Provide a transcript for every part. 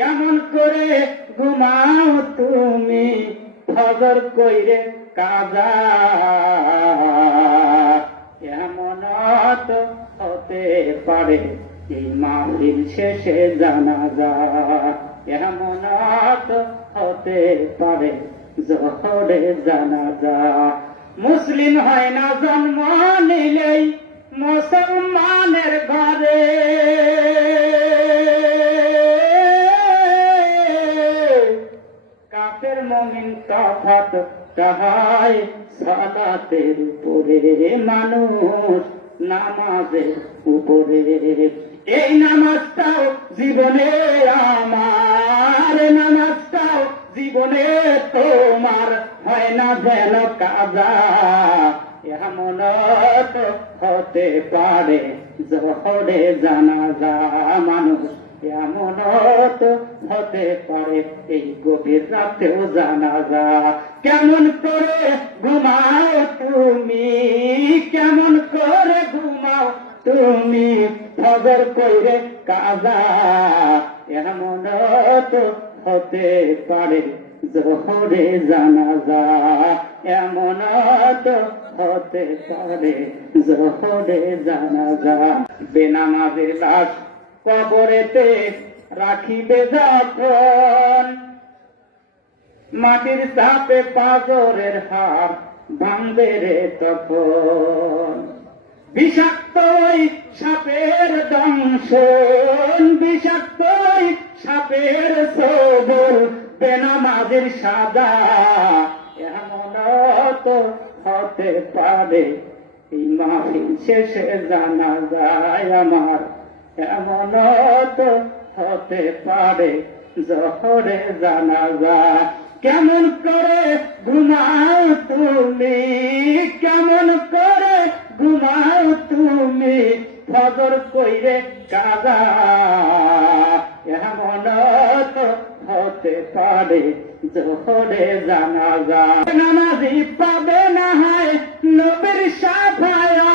কেমন করে ঘুমাও তুমি ফজর কইরে কাজা, এমন তো হতে পারে এই মাহফিল শেষে জানাজা, এমন তো হতে পারে জোহরে জানাজা। মুসলিম হয় না জন্ম নিলেই মুসলমানের ঘরে, কাফের মুমিন তফাৎ তাহাই সালাতের উপরে, মানুষ নামাজের উপরে। এই নামাজটাও জীবনে আমার, নামাজটাও জীবনে তোমার, হয় না যেন কাজা, এমন তো হতে পারে জোহরে জানাজা। মানুষ এমন তো হতে পারে এই গভীর রাতেও জানাজা। কেমন করে ঘুমাও তুমি, কেমন করে ঘুমাও তুমি ফজর কইরে কাজা, এমন তো হতে পারে জোহরে জানাজা, এমন তো হতে পারে জোহরে জানাজা। বেনামাজের লাশ কবরেতে রাখিবে যখন, মাটির চাপে পাঁজরের হাড় ভাঙবে রে তখন। বিষাক্ত সাপের দংশন, বিষাক্ত সাপের সবল, বেনামাজের সাজা, এমন তো হতে পারে এই মাহফিল শেষে জানাজা আমার, এমন তো হতে পারে জোহরে জানাজা। কেমন করে ঘুমাও তুমি, কেমন করে ঘুমাও তুমি ফজর কইরে কাজা, এমন তো হতে পারে জোহরে জানাজা। নামাজি পাবে না হয় নবীর শাফায়াত,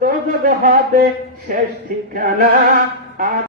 দোজখ হবে শেষ ঠিকানা।